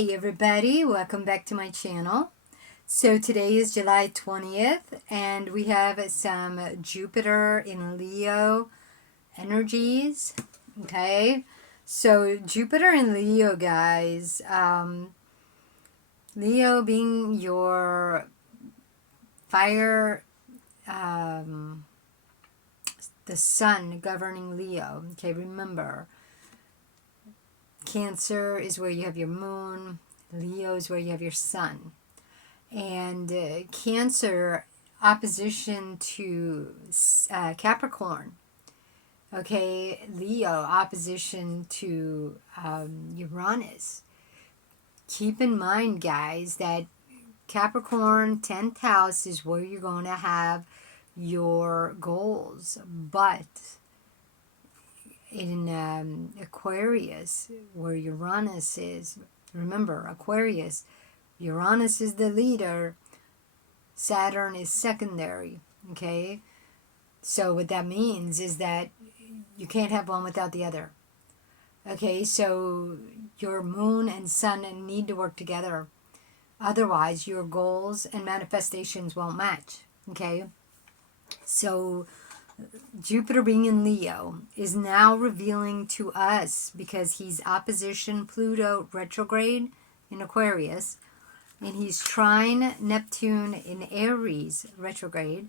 Hey everybody, welcome back to my channel. So today is July 20th and we have some Jupiter in Leo energies. Okay, so Jupiter in Leo, guys. Leo being your fire, the sun governing Leo. Okay, remember, Cancer is where you have your moon, Leo is where you have your sun. And Cancer opposition to Capricorn. Okay, Leo opposition to Uranus. Keep in mind, guys, that Capricorn 10th house is where you're going to have your goals, but in Aquarius, where Uranus is, remember, Aquarius, Uranus is the leader, Saturn is secondary, okay? So what that means is that you can't have one without the other. Okay, so your moon and sun need to work together. Otherwise, your goals and manifestations won't match, okay? So Jupiter being in Leo is now revealing to us, because he's opposition Pluto retrograde in Aquarius, and he's trine Neptune in Aries retrograde,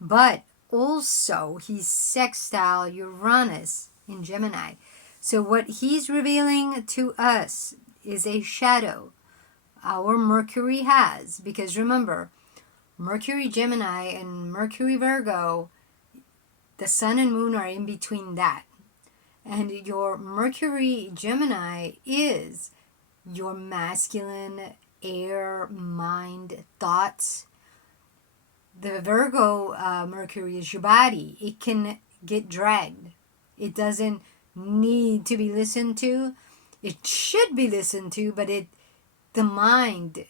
but also he's sextile Uranus in Gemini. So what he's revealing to us is a shadow our Mercury has, because remember, Mercury Gemini and Mercury Virgo, the sun and moon are in between that. And your Mercury Gemini is your masculine air, mind, thoughts. The Virgo Mercury is your body. It can get dragged. It doesn't need to be listened to. It should be listened to, but the mind,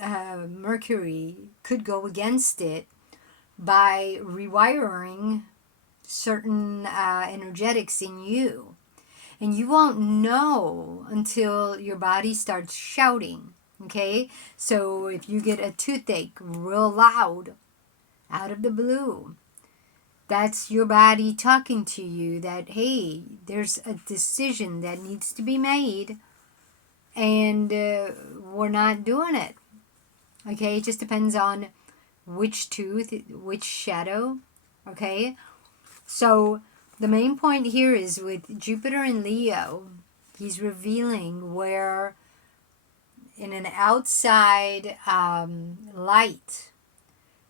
Mercury, could go against it by rewiring certain energetics in you. And you won't know until your body starts shouting. Okay? So if you get a toothache real loud out of the blue, that's your body talking to you that, hey, there's a decision that needs to be made and we're not doing it. Okay? It just depends on which tooth, which shadow. Okay? So the main point here is with Jupiter in Leo, he's revealing where in an outside light,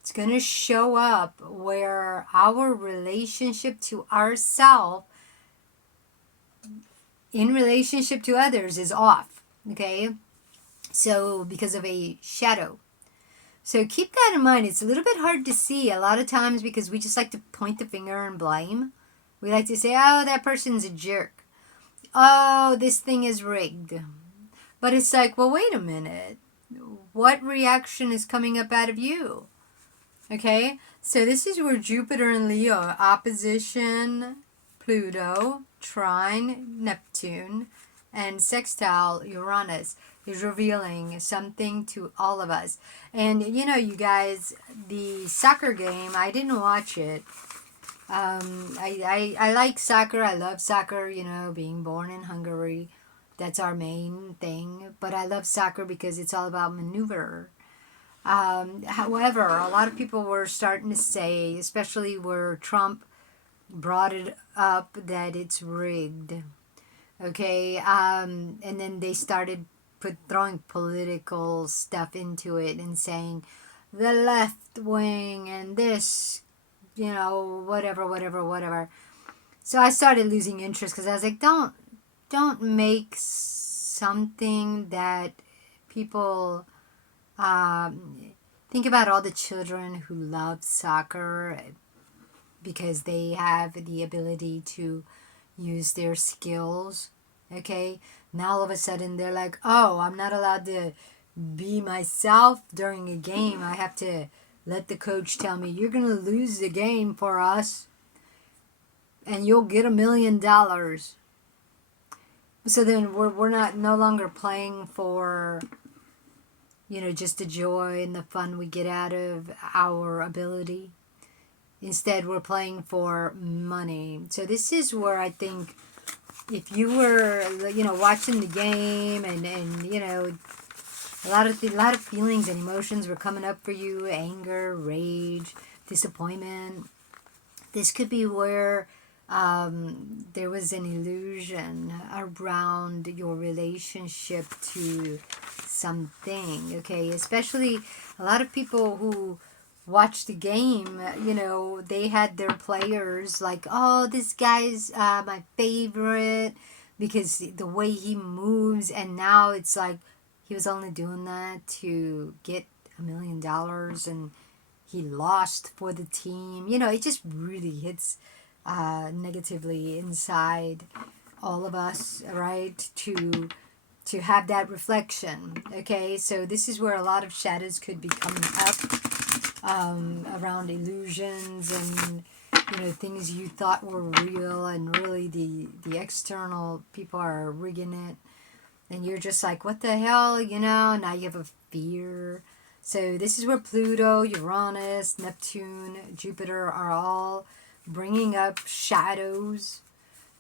it's going to show up where our relationship to ourselves in relationship to others is off. Okay? So because of a shadow. So keep that in mind. It's a little bit hard to see a lot of times because we just like to point the finger and blame. We like to say, oh, that person's a jerk. Oh, this thing is rigged. But it's like, well, wait a minute. What reaction is coming up out of you? Okay? So this is where Jupiter and Leo, opposition Pluto, trine Neptune, and sextile Uranus, is revealing something to all of us. And you know, you guys, the soccer game, I didn't watch it. I like soccer. I love soccer, you know, being born in Hungary. That's our main thing. But I love soccer because it's all about maneuver. However, a lot of people were starting to say, especially where Trump brought it up, that it's rigged. Okay, and then they started throwing political stuff into it and saying the left wing and this, you know, whatever. So I started losing interest because I was like, don't make something that people think about all the children who love soccer because they have the ability to use their skills. Okay, now all of a sudden they're like, oh, I'm not allowed to be myself during a game. I have to let the coach tell me, you're going to lose the game for us and you'll get $1 million. So then we're not no longer playing for, you know, just the joy and the fun we get out of our ability. Instead, we're playing for money. So this is where I think if you were, you know, watching the game and you know, a lot of feelings and emotions were coming up for you: anger, rage, disappointment. This could be where there was an illusion around your relationship to something. Okay, especially a lot of people who watch the game, you know, they had their players like, oh, this guy's my favorite because the way he moves, and now it's like he was only doing that to get $1 million and he lost for the team. You know, it just really hits negatively inside all of us, right? To have that reflection. Okay, so this is where a lot of shadows could be coming up around illusions and, you know, things you thought were real, and really the external people are rigging it, and you're just like, what the hell, you know? Now you have a fear. So this is where Pluto, Uranus, Neptune, Jupiter are all bringing up shadows.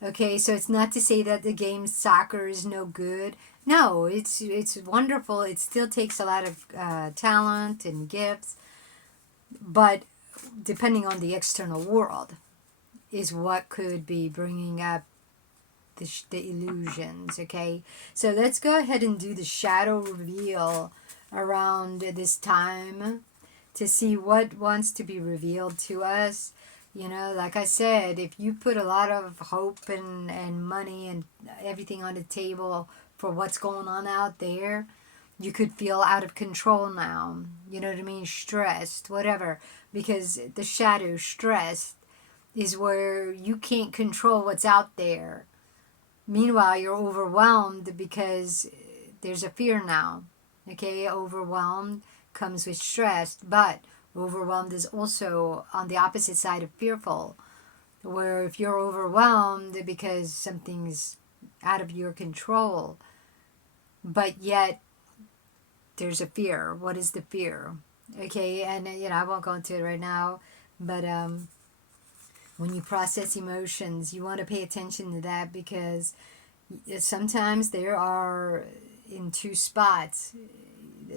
Okay, so it's not to say that the game soccer is no good. No, it's wonderful. It still takes a lot of talent and gifts, but depending on the external world is what could be bringing up the illusions. Okay, so let's go ahead and do the shadow reveal around this time to see what wants to be revealed to us. You know, like I said, if you put a lot of hope and money and everything on the table for what's going on out there, you could feel out of control now. You know what I mean? Stressed, whatever. Because the shadow, stress, is where you can't control what's out there. Meanwhile, you're overwhelmed because there's a fear now. Okay, overwhelmed comes with stress, but overwhelmed is also on the opposite side of fearful, where if you're overwhelmed because something's out of your control, but yet there's a fear. What is the fear? Okay, and you know, I won't go into it right now, but when you process emotions, you want to pay attention to that, because sometimes there are in two spots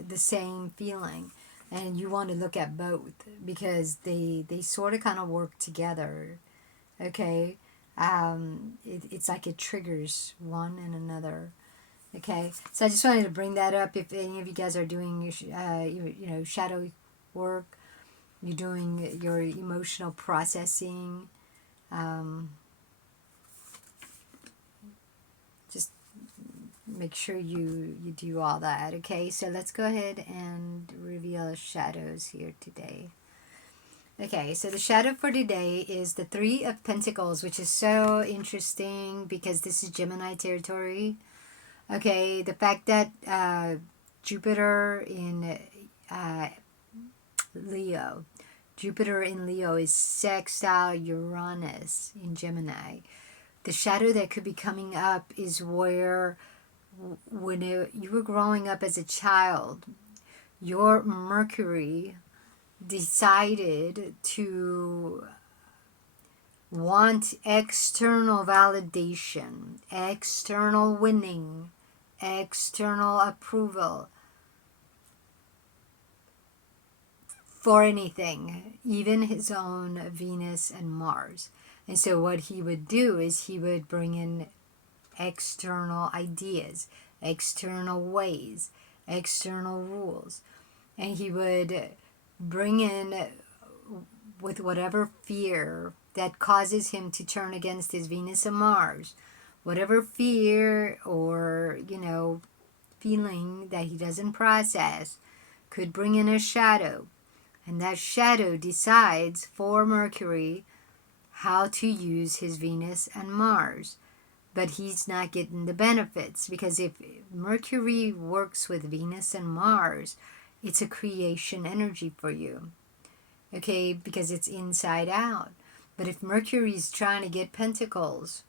the same feeling, and you want to look at both because they sort of kind of work together. Okay, it's like it triggers one and another. Okay, so I just wanted to bring that up. If any of you guys are doing you know, shadow work, you're doing your emotional processing, just make sure you do all that. Okay, so let's go ahead and reveal shadows here today. Okay, so the shadow for today is the Three of Pentacles, which is so interesting because this is Gemini territory. Okay, the fact that Jupiter in uh, Leo, Jupiter in Leo is sextile Uranus in Gemini. The shadow that could be coming up is where when you were growing up as a child, your Mercury decided to want external validation, external winning, external approval for anything, even his own Venus and Mars. And so what he would do is he would bring in external ideas, external ways, external rules, and he would bring in with whatever fear that causes him to turn against his Venus and Mars, whatever fear or, you know, feeling that he doesn't process could bring in a shadow. And that shadow decides for Mercury how to use his Venus and Mars. But he's not getting the benefits, because if Mercury works with Venus and Mars, it's a creation energy for you. Okay, because it's inside out. But if Mercury's trying to get pentacles,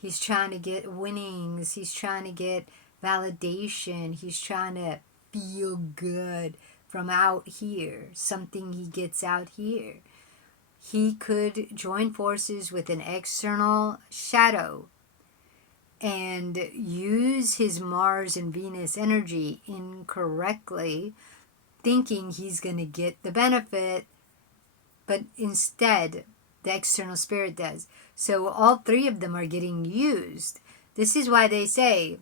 He's trying to get winnings. He's trying to get validation. He's trying to feel good from out here, something he gets out here. He could join forces with an external shadow and use his Mars and Venus energy incorrectly, thinking he's going to get the benefit, but instead the external spirit does. So all three of them are getting used. This is why they say,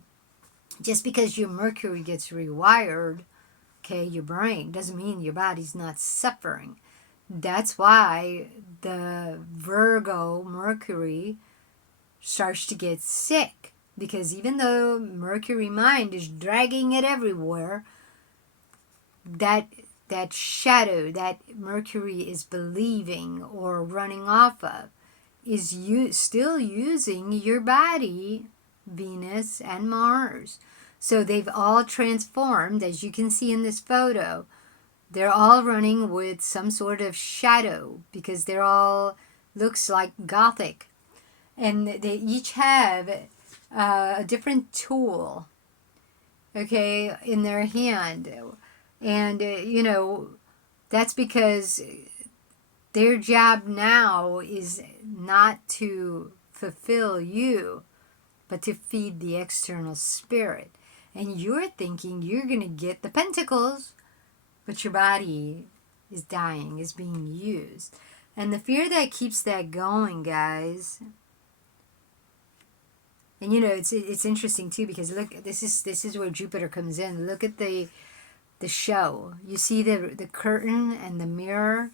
just because your Mercury gets rewired, okay, your brain, doesn't mean your body's not suffering. That's why the Virgo Mercury starts to get sick. Because even though Mercury mind is dragging it everywhere, that shadow that Mercury is believing or running off of is still using your body, Venus and Mars. So they've all transformed, as you can see in this photo. They're all running with some sort of shadow because they're all looks like Gothic. And they each have a different tool, okay, in their hand. And, that's because their job now is not to fulfill you, but to feed the external spirit. And you're thinking you're going to get the pentacles, but your body is dying, is being used. And the fear that keeps that going, guys. And it's interesting too, because look, this is where Jupiter comes in. Look at the show. You see the curtain and the mirror.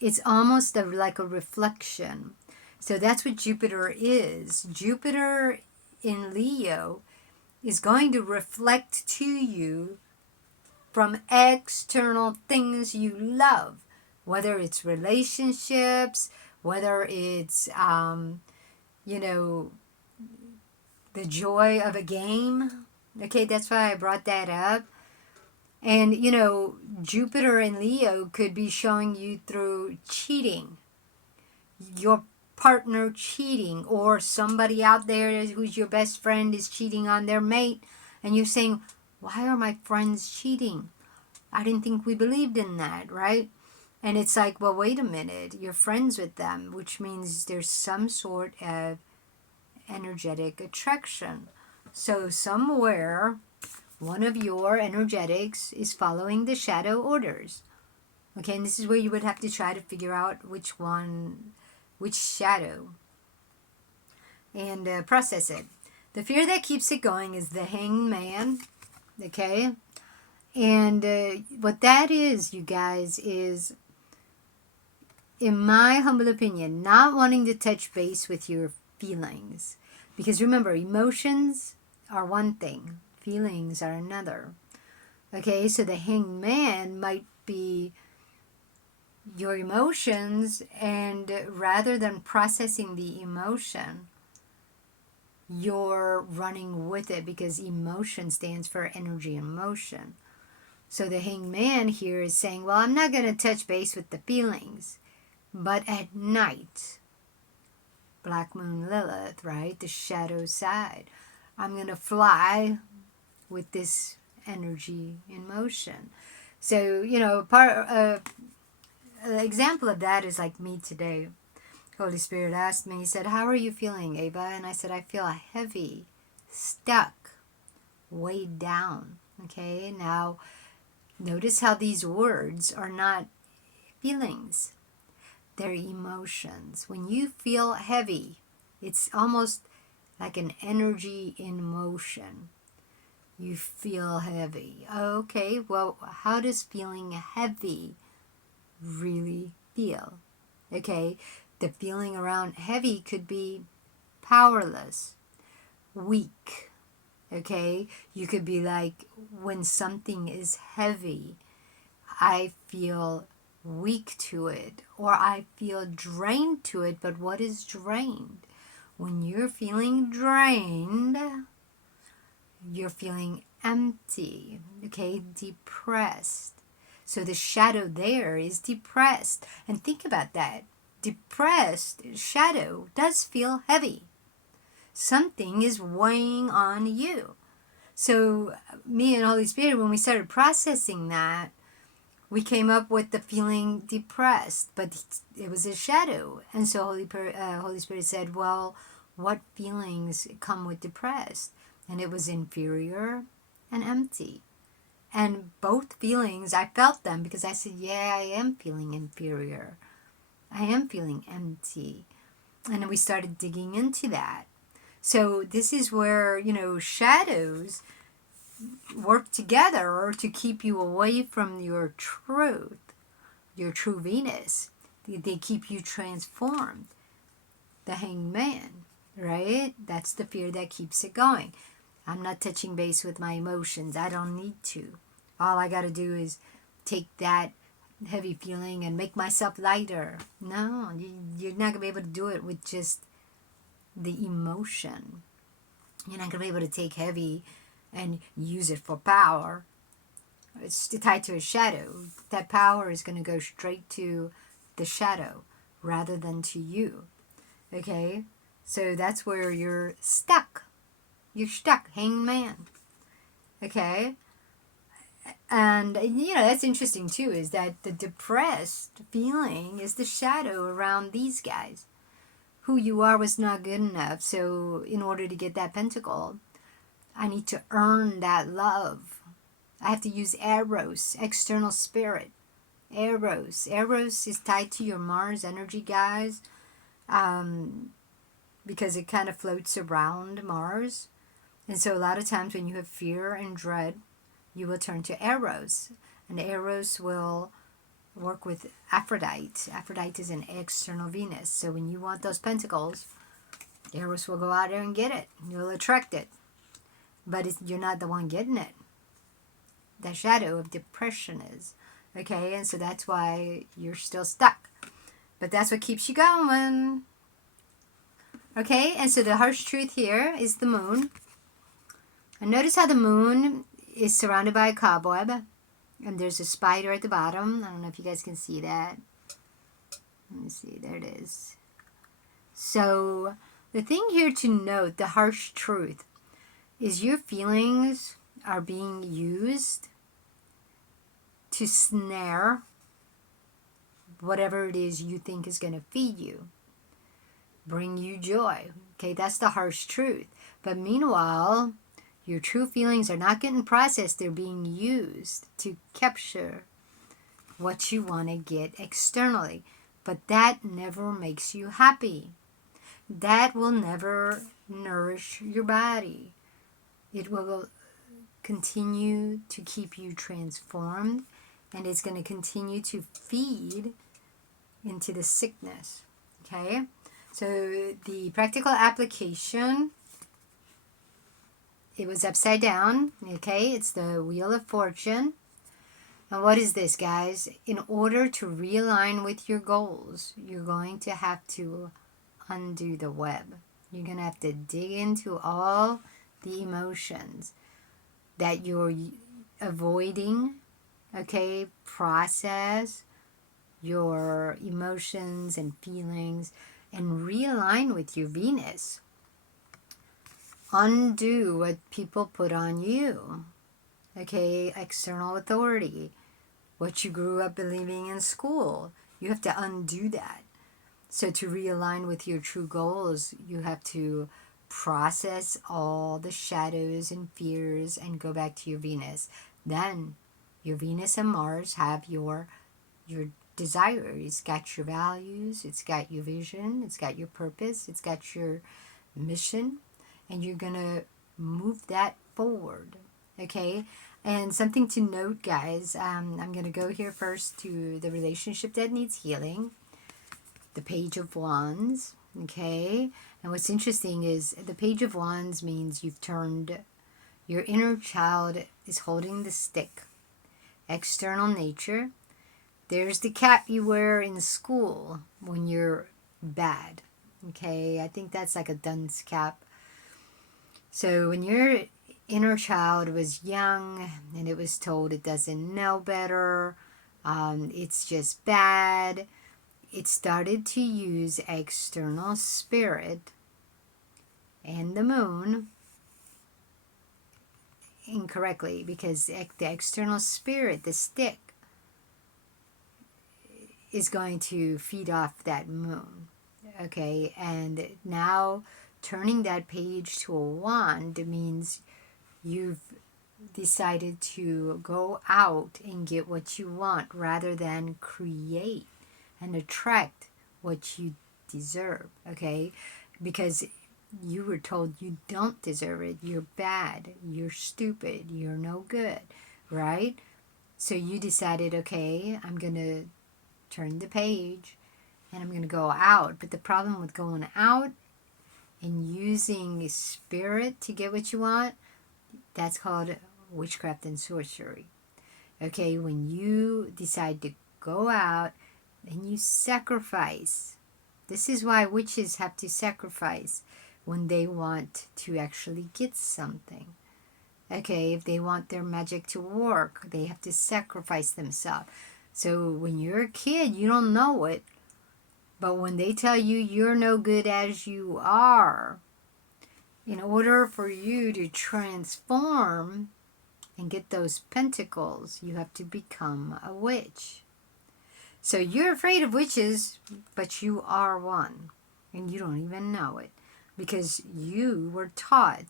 It's almost like a reflection. So that's what Jupiter is. Jupiter in Leo is going to reflect to you from external things you love, whether it's relationships, whether it's the joy of a game. Okay, that's why I brought that up. And, Jupiter in Leo could be showing you through cheating, your partner cheating, or somebody out there who's your best friend is cheating on their mate, and you're saying, why are my friends cheating? I didn't think we believed in that, right? And it's like, well, wait a minute, you're friends with them, which means there's some sort of energetic attraction. So somewhere, one of your energetics is following the shadow orders. Okay, and this is where you would have to try to figure out which shadow, and process it. The fear that keeps it going is the Hanged Man. Okay, and what that is, you guys, is, in my humble opinion, not wanting to touch base with your feelings. Because remember, emotions are one thing, feelings are another. Okay, so the Hanged Man might be your emotions, and rather than processing the emotion, you're running with it, because emotion stands for energy and motion. So the Hanged Man here is saying, well, I'm not going to touch base with the feelings, but at night, Black Moon Lilith, right, the shadow side, I'm going to fly with this energy in motion. So, an example of that is like me today. Holy Spirit asked me, he said, how are you feeling, Eva? And I said, I feel heavy, stuck, weighed down. Okay, now notice how these words are not feelings. They're emotions. When you feel heavy, it's almost like an energy in motion. You feel heavy. Okay, well, how does feeling heavy really feel? Okay, the feeling around heavy could be powerless, weak. Okay, you could be like, when something is heavy, I feel weak to it, or I feel drained to it. But what is drained? When you're feeling drained, you're feeling empty, okay, depressed. So the shadow there is depressed. And think about that. Depressed shadow does feel heavy. something is weighing on you. So me and Holy Spirit, when we started processing that, we came up with the feeling depressed, but it was a shadow. And so Holy Spirit said, well, what feelings come with depressed? And it was inferior and empty. And both feelings, I felt them because I said, yeah, I am feeling inferior. I am feeling empty. And then we started digging into that. So this is where, shadows work together to keep you away from your truth, your true Venus. They keep you transformed. The hangman, right? That's the fear that keeps it going. I'm not touching base with my emotions. I don't need to. All I got to do is take that heavy feeling and make myself lighter. No, you're not going to be able to do it with just the emotion. You're not going to be able to take heavy and use it for power. It's tied to a shadow. That power is going to go straight to the shadow rather than to you. Okay? So that's where you're stuck. You're stuck, hangman. Okay? And, that's interesting too, is that the depressed feeling is the shadow around these guys. Who you are was not good enough. So in order to get that pentacle, I need to earn that love. I have to use Eros, external spirit. Eros. Eros is tied to your Mars energy, guys, because it kind of floats around Mars. And so a lot of times when you have fear and dread, you will turn to Eros. And Eros will work with Aphrodite. Aphrodite is an external Venus. So when you want those pentacles, Eros will go out there and get it. You'll attract it. But you're not the one getting it. The shadow of depression is. Okay, and so that's why you're still stuck. But that's what keeps you going. Okay, and so the harsh truth here is the moon. And notice how the moon is surrounded by a cobweb. And there's a spider at the bottom. I don't know if you guys can see that. Let me see, there it is. So the thing here to note, the harsh truth, is your feelings are being used to snare whatever it is you think is going to feed you, bring you joy. Okay, that's the harsh truth. But meanwhile, your true feelings are not getting processed. They're being used to capture what you want to get externally. But that never makes you happy. That will never nourish your body. It will continue to keep you transformed, and it's going to continue to feed into the sickness. Okay? So the practical application, it was upside down. Okay? It's the Wheel of Fortune. And what is this, guys? In order to realign with your goals, you're going to have to undo the web. You're going to have to dig into all the emotions that you're avoiding. Okay? Process your emotions and feelings and realign with your Venus. Undo what people put on you. Okay? External authority. What you grew up believing in school. You have to undo that. So to realign with your true goals, you have to process all the shadows and fears and go back to your Venus. Then your Venus and Mars have your desire. It's got your values, it's got your vision, it's got your purpose, it's got your mission, and you're going to move that forward. Okay? And something to note, guys, I'm going to go here first to the relationship that needs healing. The Page of Wands, okay? And what's interesting is the Page of Wands means you've turned, your inner child is holding the stick. External nature. There's the cap you wear in school when you're bad, okay? I think that's like a dunce cap. So when your inner child was young and it was told it doesn't know better, it's just bad, it started to use external spirit, and the moon incorrectly, because the external spirit, the stick, is going to feed off that moon. Okay, and now turning that page to a wand means you've decided to go out and get what you want rather than create and attract what you deserve. Okay, because you were told you don't deserve it, you're bad, you're stupid, you're no good, right? So you decided, okay, I'm gonna turn the page and I'm gonna go out. But the problem with going out and using spirit to get what you want, that's called witchcraft and sorcery. Okay, when you decide to go out and you sacrifice, this is why witches have to sacrifice when they want to actually get something. Okay, if they want their magic to work, they have to sacrifice themselves. So when you're a kid, you don't know it. But when they tell you you're no good as you are, in order for you to transform and get those pentacles, you have to become a witch. So you're afraid of witches, but you are one. And you don't even know it. Because you were taught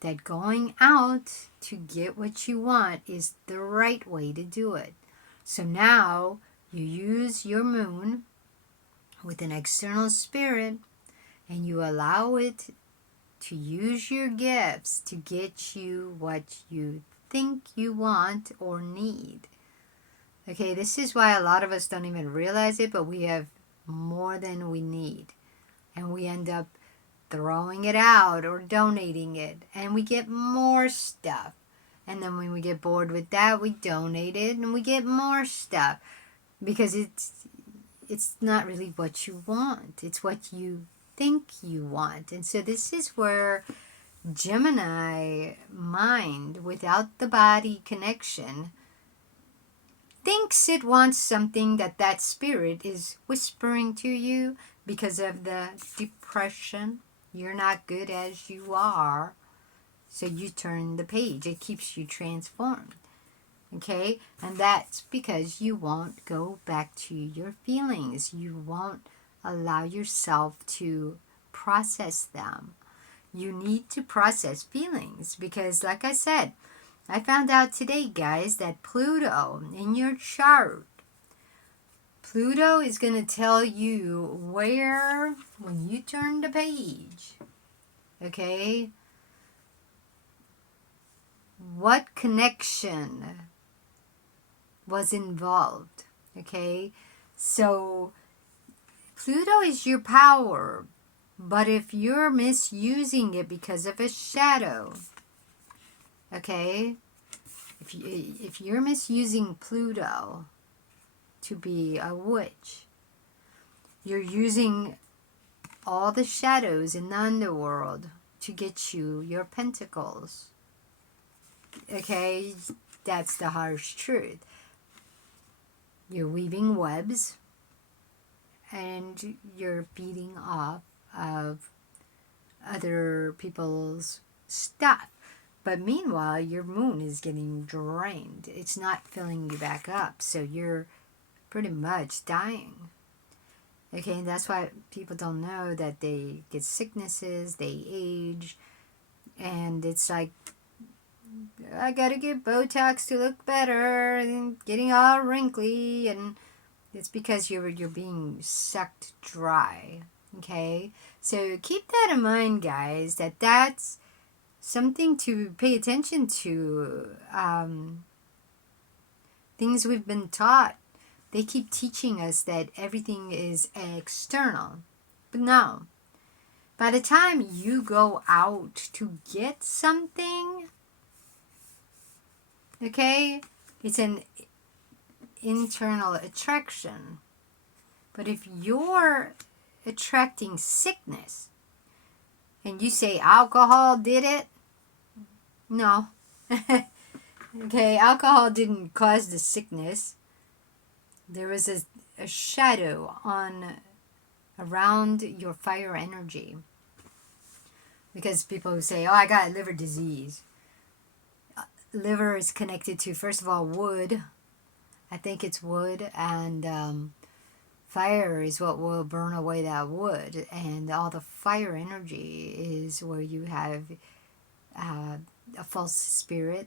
that going out to get what you want is the right way to do it. So now you use your moon with an external spirit and you allow it to use your gifts to get you what you think you want or need. Okay, this is why a lot of us don't even realize it, but we have more than we need. And we end up throwing it out or donating it, and we get more stuff. And then when we get bored with that, we donate it and we get more stuff, because it's not really what you want, it's what you think you want. And so this is where Gemini mind, without the body connection, thinks it wants something that spirit is whispering to you because of the depression. You're not good as you are. So you turn the page. It keeps you transformed. Okay? And that's because you won't go back to your feelings. You won't allow yourself to process them. You need to process feelings because, like I said, I found out today, guys, that Pluto in your chart, Pluto is going to tell you where, when you turn the page, okay, what connection was involved, okay? So Pluto is your power, but if you're misusing it because of a shadow, okay, if you're misusing Pluto to be a witch, you're using all the shadows in the underworld to get you your pentacles. Okay, that's the harsh truth. You're weaving webs and you're feeding off of other people's stuff. But meanwhile, your moon is getting drained. It's not filling you back up. So you're pretty much dying. Okay, and that's why people don't know that they get sicknesses, they age, and it's like, I gotta get Botox to look better, and getting all wrinkly, and it's because you're being sucked dry. Okay, so keep that in mind, guys. That's something to pay attention to. Things we've been taught. They keep teaching us that everything is external, but no. By the time you go out to get something, okay, it's an internal attraction. But if you're attracting sickness and you say alcohol did it, no. Okay, alcohol didn't cause the sickness. There was a shadow around your fire energy. Because people who say, oh, I got liver disease. Liver is connected to, first of all, wood. I think it's wood, and fire is what will burn away that wood. And all the fire energy is where you have a false spirit,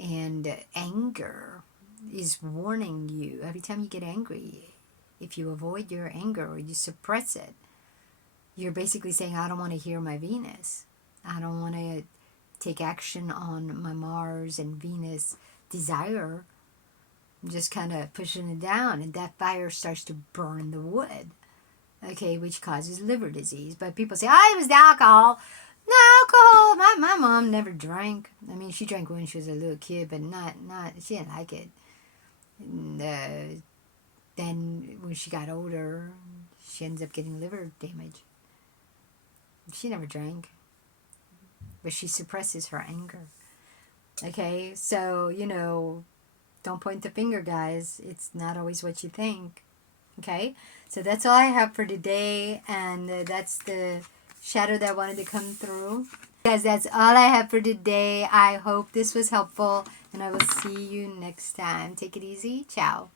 and anger is warning you. Every time you get angry, if you avoid your anger or you suppress it, you're basically saying, I don't want to hear my Venus. I don't want to take action on my Mars and Venus desire. I'm just kind of pushing it down, and that fire starts to burn the wood, okay, which causes liver disease. But people say, oh, it was the alcohol. No alcohol. My mom never drank. I mean, she drank when she was a little kid, but not she didn't like it. And, then when she got older, she ends up getting liver damage. She never drank, but she suppresses her anger. Okay, so, don't point the finger, guys. It's not always what you think. Okay, so that's all I have for today, and that's the shadow that wanted to come through. Guys, that's all I have for today. I hope this was helpful, and I will see you next time. Take it easy. Ciao.